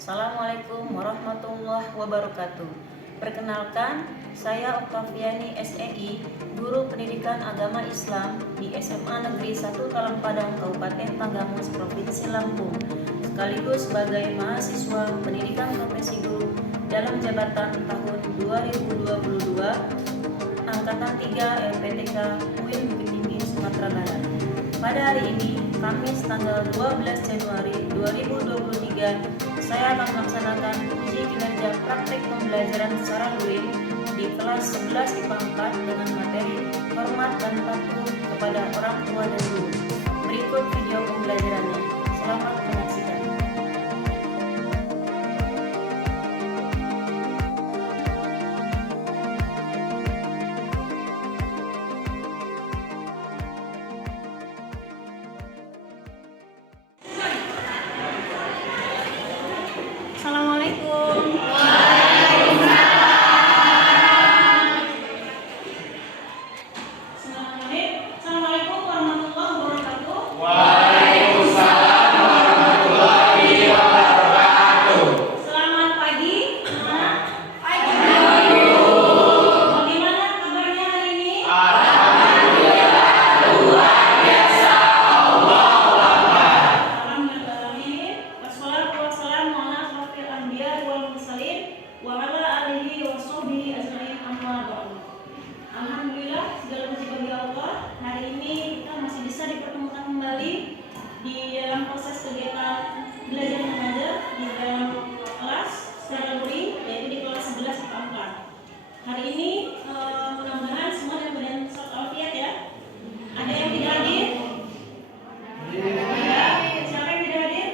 Assalamualaikum warahmatullahi wabarakatuh. Perkenalkan, saya Oktaviani SEI, Guru Pendidikan Agama Islam di SMA Negeri 1 Talang Padang, Kabupaten Tanggamus, Provinsi Lampung, sekaligus sebagai mahasiswa pendidikan profesi guru dalam jabatan tahun 2022, Angkatan 3 LPTK UIN Bukit Tinggi, Sumatera Barat. Pada hari ini, Kamis tanggal 12 Januari 2023, saya akan melaksanakan uji kinerja praktek pembelajaran secara luring di kelas 11 IPA 4 dengan materi hormat dan patuh kepada orang tua dan guru. Berikut video pembelajarannya. Selamat menyaksikan. Assalamualaikum. Assalamualaikum warahmatullahi wabarakatuh. Waalaikumsalam warahmatullahi wabarakatuh. Selamat pagi. Pagi. Bagaimana kabarnya hari ini? Alhamdulillah luar biasa. Allahu Akbar. Alhamdulillah. Wassalatu wassalamu ala asyrofil anbiya wal mursalin wa ala alihi wa sahbihi ajmain, amma ba'du. Alhamdulillah, segala puji bagi Allah. Hari ini kita masih bisa dipertemukan kembali di dalam proses kegiatan belajar mengajar di dalam kelas secara luring, yaitu di kelas 11 IPA 4. Hari ini mudah-mudahan semua dalam keadaan sehat walafiat ya. Ada yang tidak hadir? Ya. Siapa yang tidak hadir?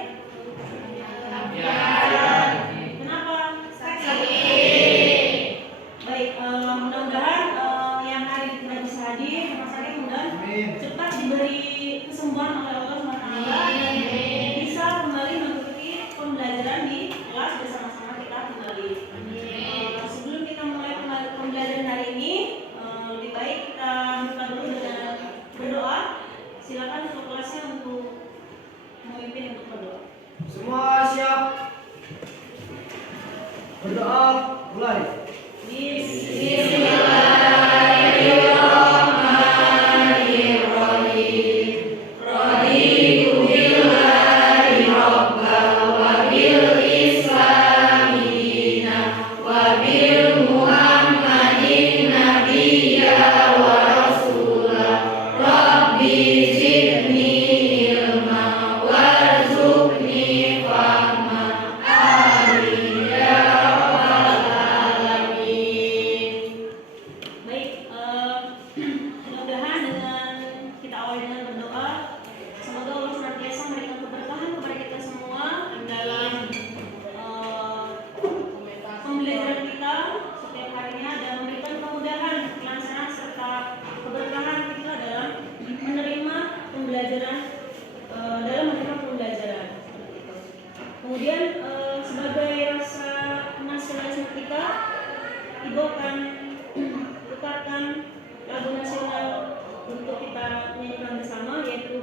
Kenapa? Sakit. Baik, mudah-mudahan yang hari ini tidak bisa hadir karena sakit, mudah-mudahan cepat diberi kesembuhan oleh Allah SWT dan bisa kembali mengikuti pembelajaran di kelas bersama-sama kita kembali. Sebelum kita mulai pembelajaran hari ini, lebih baik kita buka dulu dengan berdoa. Silakan untuk kelasnya untuk memimpin untuk berdoa. Semua siap? Berdoa mulai. Baik, mudah-mudahan dengan kita awali dengan berdoa, semoga Allah senantiasa memberikan keberkahan kepada kita semua dalam pembelajaran kita setiap harinya dan memberikan kemudahan, kelancaran serta keberkahan kita dalam menerima pembelajaran Kemudian sebagai rasa nasionalisme kita, Ibu akan putarkan lagu nasional untuk kita nyanyikan bersama, yaitu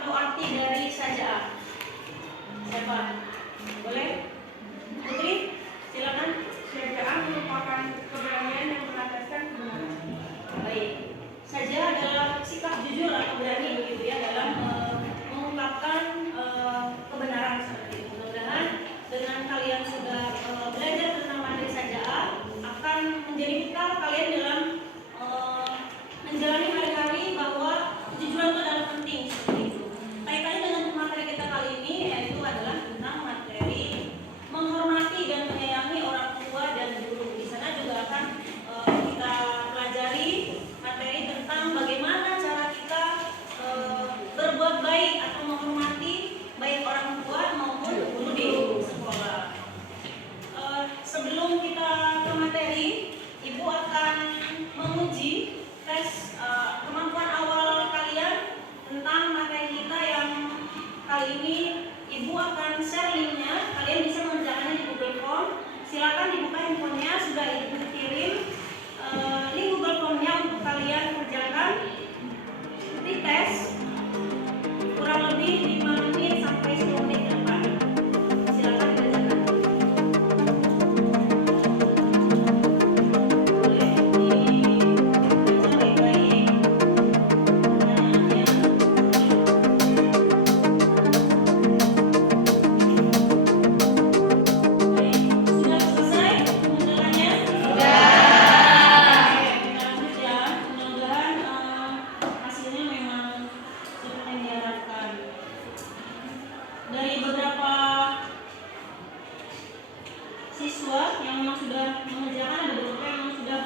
atau arti dari saja'ah? Siapa? Boleh? Putri, silakan. Saja'ah merupakan keberanian yang mengataskan kebenaran. Baik. Saja'ah adalah sikap jujur atau berani begitu ya dalam mengungkapkan kebenaran seperti itu. Mudah-mudahan dengan kalian sudah belajar tentang materi saja'ah akan menjadi bekal kalian dalam menjalani hari-hari bahwa kejujuran itu adalah penting seperti itu. Kaitannya dengan materi kita kali ini yaitu adalah tentang materi menghormati dan menyayangi orang tua dan guru. Di sana juga akan kita pelajari materi tentang bagaimana cara kita berbuat baik atau menghormati baik orang tua maupun guru di sekolah. Sebelum kita ke materi, Ibu akan menguji tes kemampuan awal kalian tentang materi kita yang kali ini. Ibu akan share linknya, kalian bisa mengerjakannya di Google Form. Silakan dibuka handphonenya, sudah Ibu kirim link Google Formnya untuk kalian kerjakan di tes kurang lebih 5 menit sampai 10 menit ke depan. Silakan dikerjakan. Boleh dibaca baik-baik pertanyaannya. Baik, sudah selesai pengerjaannya? Sudah. Kita lanjut ya. Mudah-mudahan hasilnya memang seperti yang diharapkan. Dari beberapa siswa yang memang sudah mengerjakan, ada beberapa yang memang sudah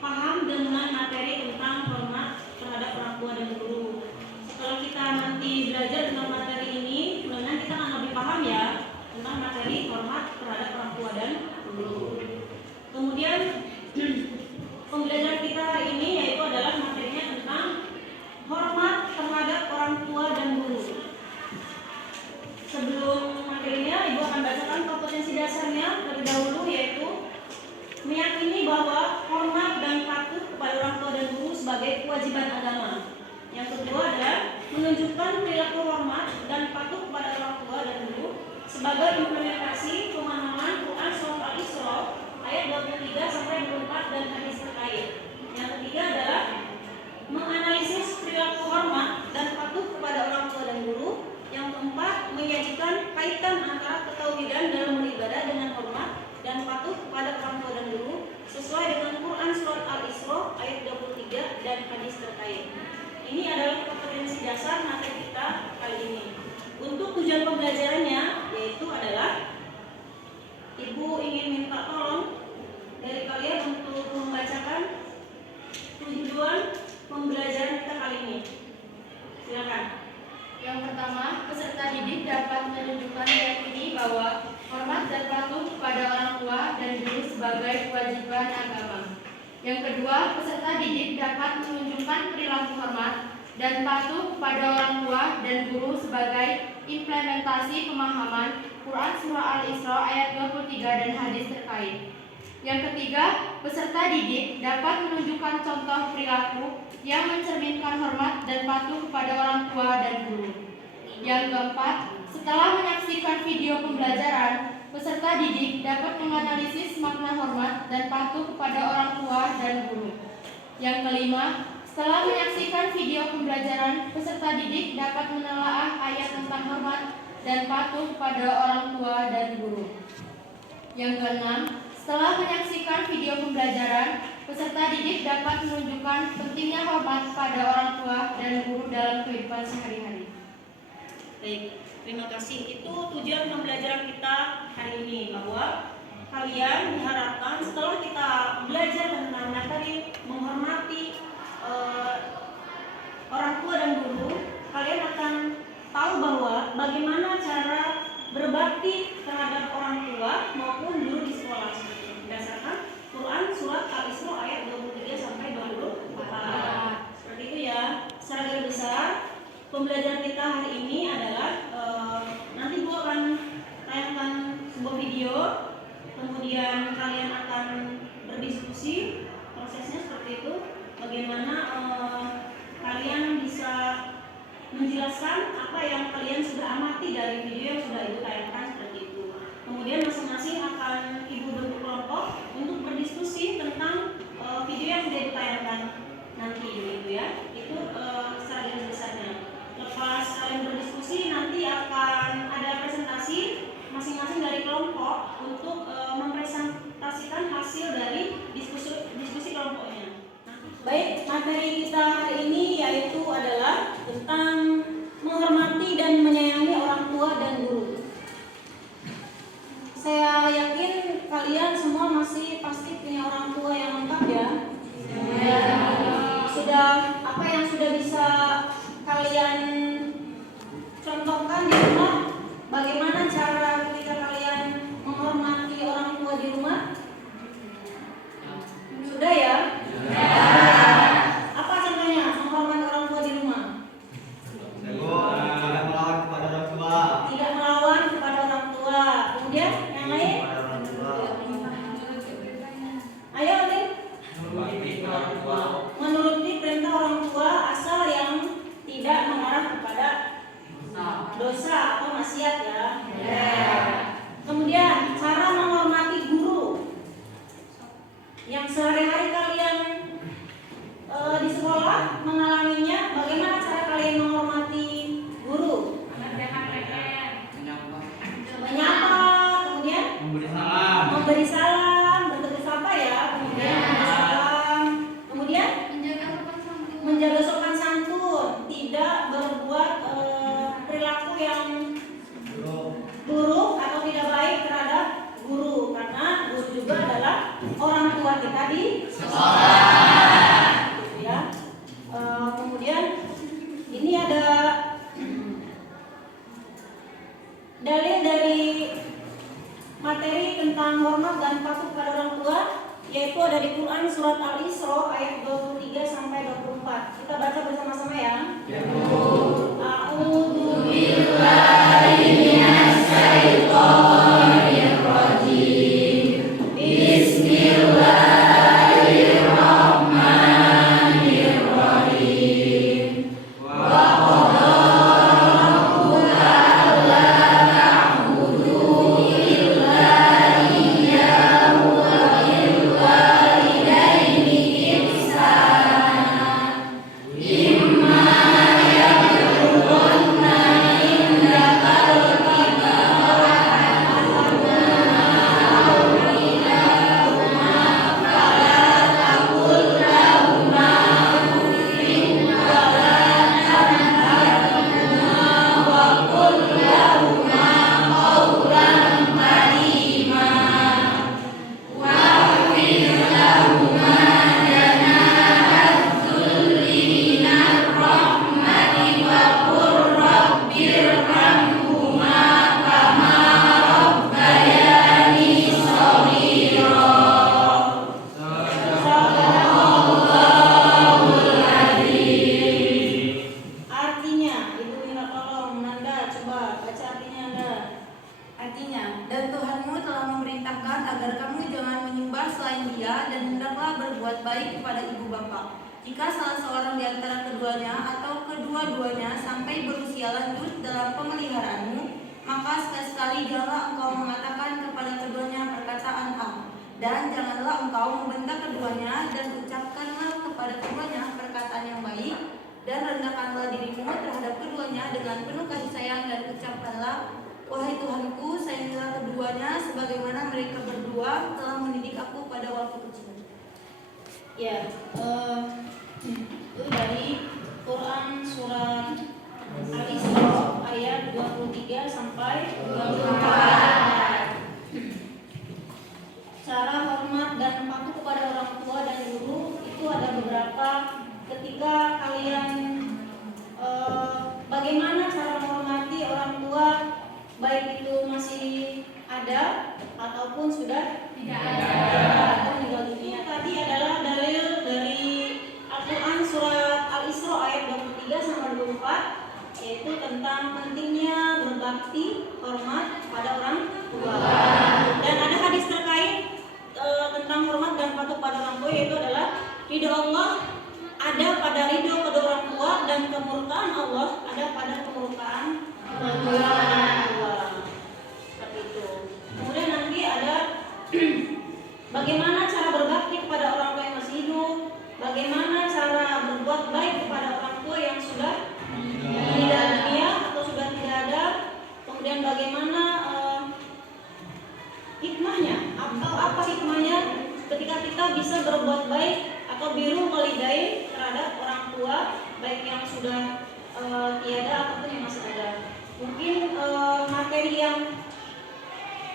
paham dengan materi tentang hormat terhadap orang tua dan guru. Setelah kita nanti belajar tentang materi ini, mudah-mudahan kita akan lebih paham ya tentang materi hormat terhadap orang tua dan guru. Kemudian pembelajaran kita hari ini yaitu adalah materinya tentang hormat terhadap orang tua dan guru. Sebelum materinya, Ibu akan bacakan kompetensi dasarnya terlebih dahulu, yaitu meyakini bahwa hormat dan patuh kepada orang tua dan guru sebagai kewajiban agama. Yang kedua adalah menunjukkan perilaku hormat dan patuh kepada orang tua dan guru sebagai implementasi pemahaman Quran Surat Al-Isra ayat 23 sampai 24 dan hadis terkait. Yang ketiga adalah menganalisis perilaku hormat dan patuh kepada orang tua dan guru. Yang keempat, menyajikan kaitan antara ketauhidan dalam beribadah dengan hormat dan patuh kepada orang tua dan guru sesuai dengan Quran Surat Al-Isra ayat 23 dan hadis terkait. Ini adalah kompetensi dasar materi kita kali ini. Untuk tujuan pembelajarannya yaitu adalah Ibu ingin minta tolong dari kalian untuk membacakan tujuan pembelajaran kita kali ini. Silakan. Yang pertama, peserta didik dapat menunjukkan meyakini bahwa hormat dan patuh kepada orang tua dan guru sebagai kewajiban agama. Yang kedua, peserta didik dapat menunjukkan perilaku hormat dan patuh kepada orang tua dan guru sebagai implementasi pemahaman Quran Surah Al-Isra ayat 23 dan hadis terkait. Yang ketiga, peserta didik dapat menunjukkan contoh perilaku yang mencerminkan hormat dan patuh kepada orang tua dan guru. Yang keempat, setelah menyaksikan video pembelajaran, peserta didik dapat menganalisis makna hormat dan patuh kepada orang tua dan guru. Yang kelima, setelah menyaksikan video pembelajaran, peserta didik dapat menelaah ayat tentang hormat dan patuh kepada orang tua dan guru. Yang keenam, setelah menyaksikan video pembelajaran, peserta didik dapat menunjukkan pentingnya hormat pada orang tua dan guru dalam kehidupan sehari-hari. Baik, terima kasih. Itu tujuan pembelajaran kita hari ini, bahwa kalian diharapkan setelah kita belajar tentang materi menghormati orang tua dan guru, kalian akan tahu bahwa bagaimana cara berbakti terhadap orang tua maupun guru di sekolah berdasarkan Quran Surat Al-Isra ayat 23 sampai 24. Seperti itu ya. Secara garis besar pembelajaran kita hari ini adalah nanti Bu akan tayangkan sebuah video, kemudian kalian akan berdiskusi prosesnya seperti itu, bagaimana kalian bisa menjelaskan dari video yang sudah Ibu tayangkan seperti itu. Kemudian masing-masing akan Ibu bentuk kelompok untuk berdiskusi tentang video yang sudah ditayangkan nanti Ibu ya. Itu secara garis besarnya. Lepas kalian berdiskusi, nanti akan ada presentasi masing-masing dari kelompok untuk mempresentasikan hasil dari diskusi kelompoknya. Baik, materi kita hari ini yaitu adalah tentang menghormati dan menyayangi orang tua dan guru. Saya yakin kalian semua masih pasti punya orang tua yang lengkap ya. Sudah apa yang sudah bisa kalian contohkan di rumah? Bagaimana cara ketika kalian menghormati orang tua di rumah? Sudah ya? Apa contohnya menghormati orang tua di rumah? Tidak melawan kepada orang tua. Tidak melawan kepada orang tua. Kemudian yang lain? Ayo Alin. Menuruti perintah orang tua asal yang tidak mengarah kepada dosa atau maksiat ya. Kemudian cara menghormati guru yang sehari-hari kalian di sekolah mengalaminya. Bagaimana cara kalian menghormati guru? Menyapa, kemudian memberi salam, bentuk apa ya? Kemudian memberi salam, kemudian menjaga sopan santun, tidak berbuat perilaku yang buruk atau tidak baik terhadap guru, karena guru juga adalah orang tua kita di sekolah. Gitu ya. Kemudian ini ada dalil dari materi tentang hormat dan patuh kepada orang tua, yaitu ada di Quran surat Al-Isra ayat 23 sampai 24. Kita baca bersama-sama ya. A'udzu billahi minasy syaithanir rajim. Bismillahirrahmanirrahim. Wa qala rabbuka alla ta'budu illa iyyahu wa bil walidaini ihsana. Imma yablughanna indakal kibara ahaduhuma aw kilahuma fala taqul lahuma uffin wa la tanharhuma wa qul lahuma qawlan karima wa'fir lahuma janaha dzulli minal rahmati wa qur rabbirhamhuma kama rabbayani shaghira. Sadaqallahul adzim. Artinya, Ibu minta tolong Nanda coba baca artinya Anda. Artinya, dan Tuhanmu telah memerintahkan agar kamu jangan menyembah selain Dia dan hendaklah berbuat baik kepada ibu bapa. Jika salah seorang di antara keduanya atau kedua-duanya sampai berusia lanjut dalam pemeliharaanmu, maka sekali-sekali janganlah engkau mengatakan kepada keduanya perkataan dan janganlah engkau membentak keduanya, dan ucapkanlah kepada keduanya perkataan yang baik, dan rendahkanlah dirimu terhadap keduanya dengan penuh kasih sayang, dan ucapkanlah, wahai Tuhanku, sayangilah keduanya sebagaimana mereka berdua telah mendidik aku pada waktu kecil. Ya, itu dari Quran surat Al-Isra ayat 23 sampai 24. Cara hormat dan patuh kepada orang tua dan guru itu ada beberapa. Ketika kalian bagaimana cara menghormati orang tua, baik itu masih ada ataupun sudah tidak ada atau meninggal dunia. Tadi adalah dalil dari Al-Quran surat Al-Isra ayat 23 sampai 24, yaitu tentang pentingnya berbakti hormat pada orang tua. Dan ada hadis terkait tentang hormat dan patuh pada orang tua, yaitu adalah ridho Allah ada pada ridho kedua orang tua dan kemurkaan Allah ada pada kemurkaan orang tua. atau biru walidain terhadap orang tua baik yang sudah tiada ataupun yang masih ada. Mungkin materi yang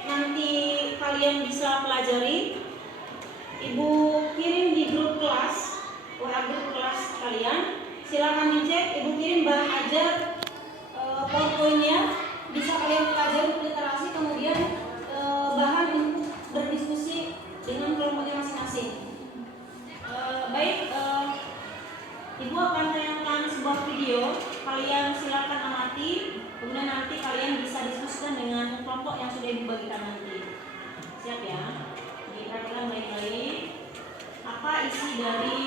nanti kalian bisa pelajari, Ibu kirim di grup kelas, WA grup kelas kalian. Silakan dicek, Ibu kirim bahan ajar PowerPoint-nya, bisa kalian pelajari literasi, kemudian bahan untuk berdiskusi dengan kelompoknya masing-masing. Baik, Ibu akan tayangkan sebuah video, kalian silakan amati, kemudian nanti kalian bisa diskusikan dengan kelompok yang sudah Ibu bagikan nanti. Siap ya? Diperhatikan baik-baik apa isi dari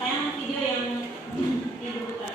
tayangan video yang Ibu buka.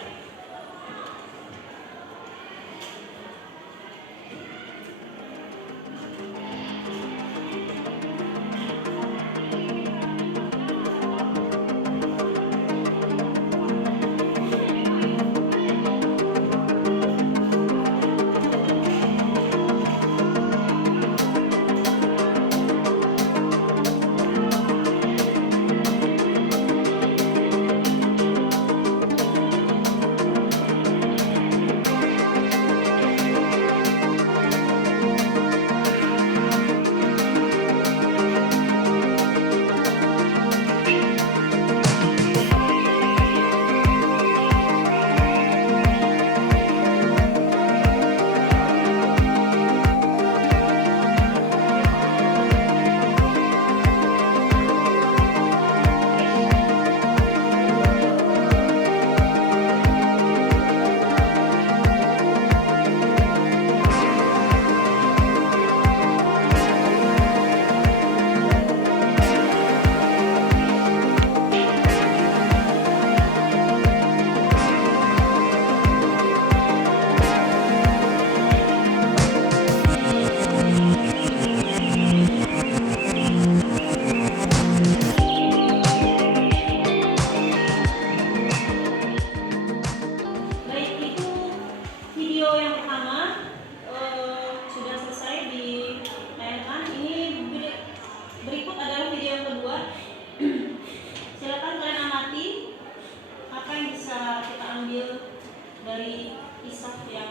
Dari kisah yang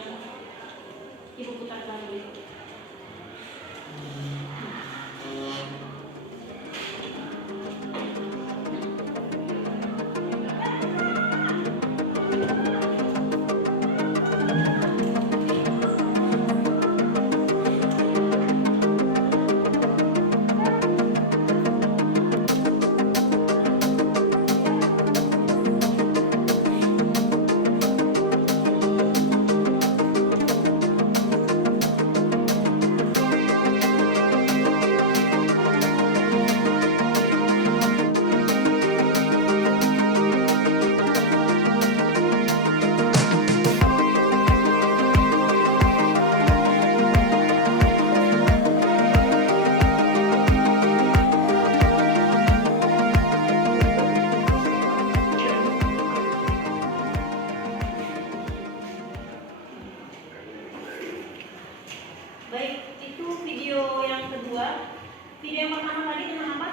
Ibu putarkan dulu. Baik, itu video yang kedua. Video yang pertama tadi tentang apa?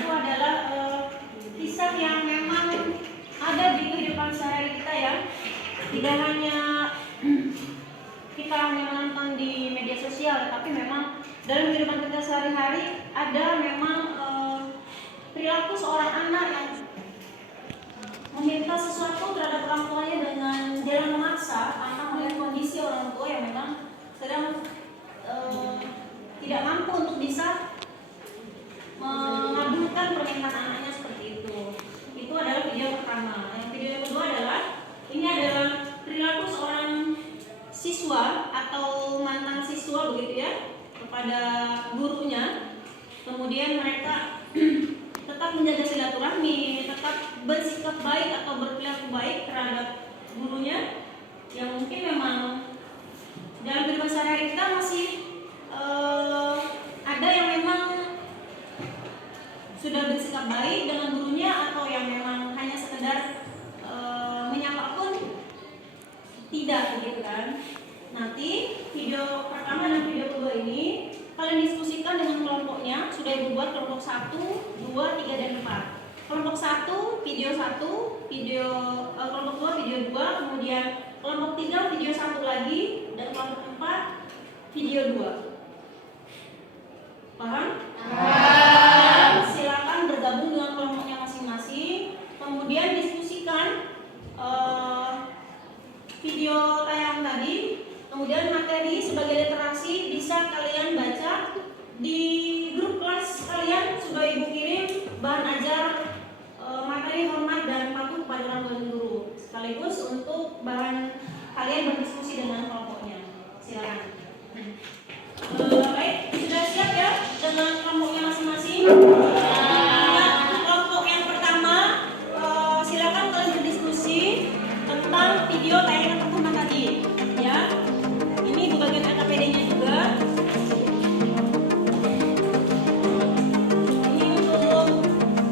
Itu adalah kisah yang memang ada di kehidupan sehari-hari kita ya. Tidak hanya kita menonton di media sosial, tapi memang dalam kehidupan kita sehari-hari ada memang perilaku seorang anak yang meminta sesuatu terhadap orang tuanya dengan jalan memaksa karena melihat kondisi orang tua yang memang sedang tidak mampu untuk bisa mengabulkan permintaan anaknya seperti itu. Itu adalah video pertama. Yang video yang kedua adalah ini adalah perilaku seorang siswa atau mantan siswa begitu ya kepada gurunya. Kemudian mereka tetap menjaga silaturahmi, tetap bersikap baik atau berperilaku baik terhadap gurunya yang mungkin memang dalam kehidupan sehari-hari kita masih ada yang memang sudah bersikap baik dengan gurunya atau yang memang hanya sekedar menyapa pun tidak begitu kan. Nah Nanti video pertama dan video kedua ini kalian diskusikan dengan kelompoknya. Sudah ibu buat kelompok 1, 2, 3, dan 4. Kelompok 1 video 1, kelompok 2 video 2, kemudian kelompok 3 video 1 lagi, dan kelompok 4 video 2. Paham? Silakan bergabung dengan kelompoknya masing-masing. Kemudian diskusikan video tayang tadi. Kemudian materi sebagai literasi bisa kalian baca di grup kelas kalian. Sudah ibu kirim bahan ajar materi hormat dan patuh kepada orang tua dan guru, sekaligus untuk bahan kalian berdiskusi dengan kelompoknya. Silakan. Baik, sudah siap ya dengan kelompoknya masing-masing? Kelompok yang pertama, silakan kalian berdiskusi tentang video tayangan pertemuan tadi, ya. Ini di bagian LKPD-nya juga. Ini untuk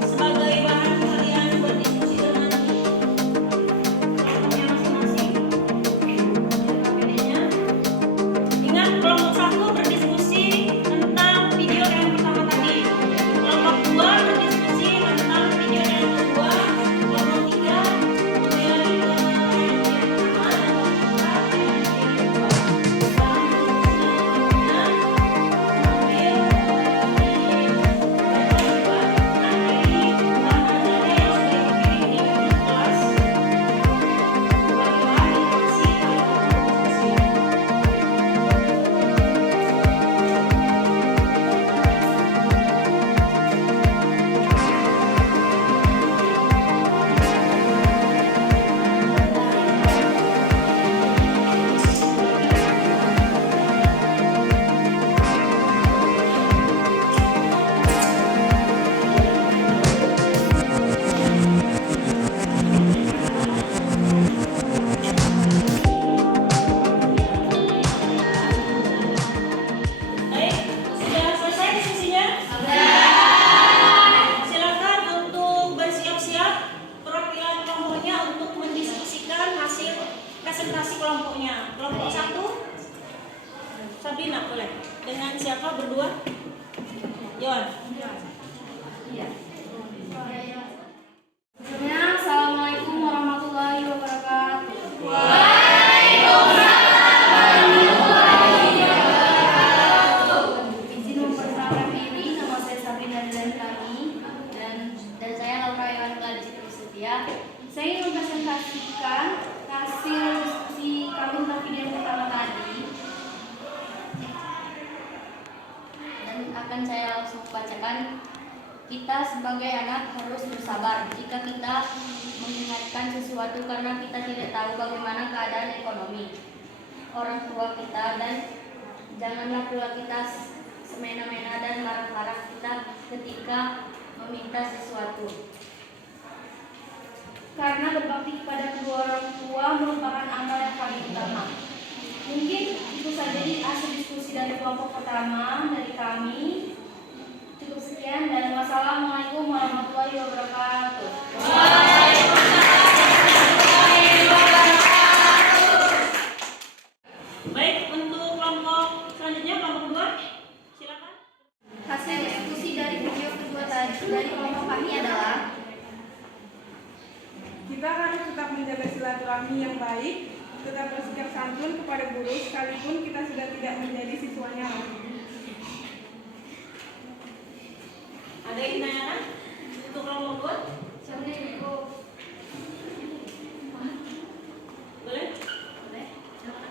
sebagai bahan kalian berdiskusi dengan kelompoknya masing-masing. LKPD-nya. Ingat, kelompok 1 berdiskusi tentang video yang pertama tadi. Kelompok 2 berdiskusi tentang video yang kedua. Kelompok 3 kembali lagi ke yang pertama, dan kelompok 4 yang kedua. Baik, sudah selesai diskusinya? Silakan untuk bersiap-siap perwakilan kelompoknya untuk mendiskusikan hasil presentasi kelompoknya. Kelompok 1, Sabrina boleh. Dengan siapa berdua? Yon. Sebelumnya, Assalamualaikum warahmatullahi wabarakatuh. Izin memperkenalkan diri, nama saya Sabrina dan kami dan saya Laura Iwan Gladys Setia. Saya ingin mempresentasikan hasil diskusi kami tentang video yang pertama tadi, dan akan saya langsung bacakan. Kita sebagai anak harus bersabar jika kita mengingatkan sesuatu karena kita tidak tahu bagaimana keadaan ekonomi orang tua kita, dan janganlah pula kita semena-mena dan marah-marah kita ketika meminta sesuatu. Karena berbakti kepada kedua orang tua merupakan amal yang paling utama. Mungkin itu saja hasil diskusi dari kelompok pertama dari kami. Cukup sekian dan wassalamualaikum warahmatullahi wabarakatuh. Baik, untuk kelompok selanjutnya, kelompok 2, silakan. Hasil diskusi dari video kedua tadi dari kelompok kami adalah kita harus tetap menjaga silaturahmi yang baik, tetap bersikap santun kepada guru sekalipun kita sudah tidak menjadi siswanya lagi. Ada yang ditanyakan untuk kelompok 2? siapa nih Ibu? Boleh?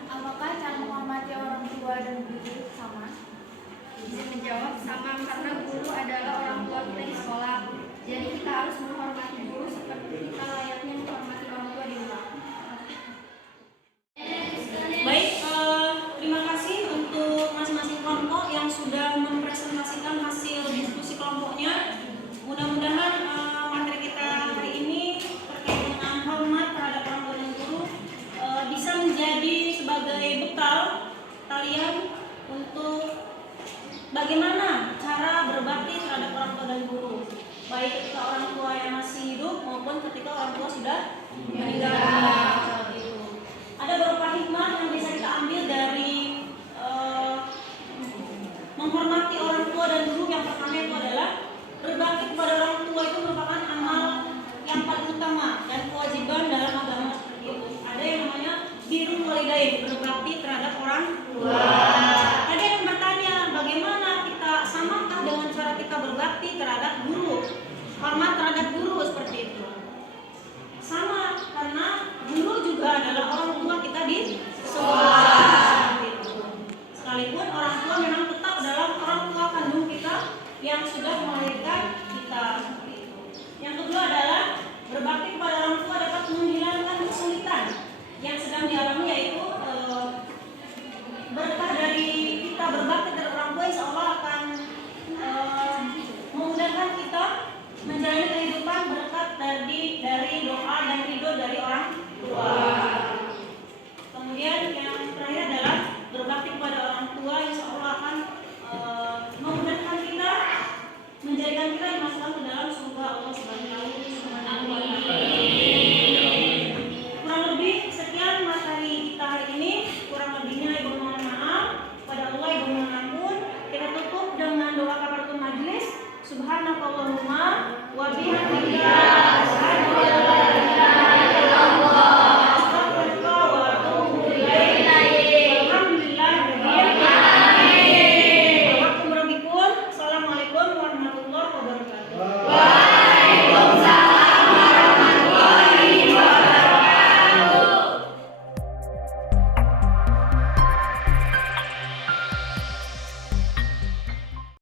Apakah cara menghormati orang tua dan guru sama? Izin menjawab, sama, karena guru adalah orang tua kita di sekolah. Jadi kita harus menghormati guru seperti kita layaknya menghormati orang tua di rumah. Baik, terima kasih untuk masing-masing kelompok yang sudah mempresentasikan hasil diskusi kelompoknya. Mudah-mudahan materi kita hari ini terkait dengan hormat terhadap orang tua dan guru bisa menjadi sebagai bekal kalian untuk bagaimana cara berbakti terhadap orang tua dan guru, baik ketika orang tua yang masih hidup maupun ketika orang tua sudah meninggal. Ada beberapa hikmah yang bisa kita ambil dari Waalaikumsalam.